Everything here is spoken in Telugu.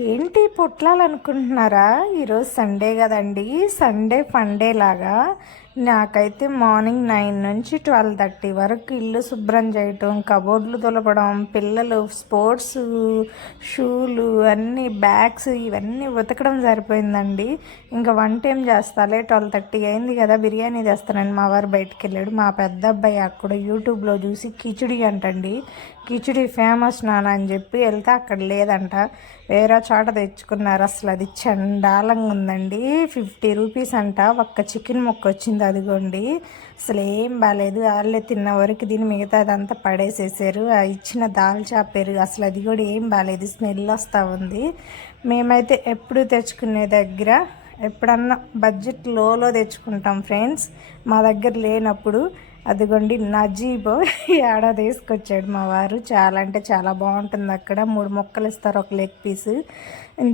ఏంటి పొట్లాలనుకుంటున్నారా? ఈరోజు సండే కదండి. సండే ఫండే లాగా. నాకైతే మార్నింగ్ నైన్ నుంచి ట్వెల్వ్ థర్టీ వరకు ఇల్లు శుభ్రం చేయటం కబోర్డ్లు తొలపడం పిల్లలు స్పోర్ట్స్ షూలు అన్నీ బ్యాగ్స్ ఇవన్నీ ఉతకడం సరిపోయిందండి. ఇంకా వంట ఏం చేస్తాలే? ట్వెల్వ్ థర్టీ అయింది కదా బిర్యానీ తెస్తానండి మా వారు బయటికి వెళ్ళాడు మా పెద్ద అబ్బాయి అక్కడ యూట్యూబ్లో చూసి కిచిడి అంటండి. కిచిడి ఫేమస్ నాన్న అని చెప్పి వెళ్తే అక్కడ లేదంట. వేరే చోట తెచ్చుకున్నారు. అసలు అది చండాలంగా ఉందండి. ఫిఫ్టీ రూపీస్ అంట. ఒక్క చికెన్ ముక్క వచ్చింది అదిగోండి. అసలు ఏం బాగాలేదు వాళ్ళే తిన్న వరకు దీని మిగతా అదంతా పడేసేసారు. ఆ ఇచ్చిన దాల్చా పెరుగు అసలు అది కూడా ఏం బాగాలేదు స్మెల్ వస్తూ ఉంది. మేమైతే ఎప్పుడు తెచ్చుకునే దగ్గర ఎప్పుడన్నా బడ్జెట్ లోలో తెచ్చుకుంటాం ఫ్రెండ్స్. మా దగ్గర లేనప్పుడు అదిగోండి నజీబో ఏడా తీసుకొచ్చాడు మా వారు. చాలా అంటే చాలా బాగుంటుంది అక్కడ. మూడు మొక్కలు ఇస్తారు ఒక లెగ్ పీసు.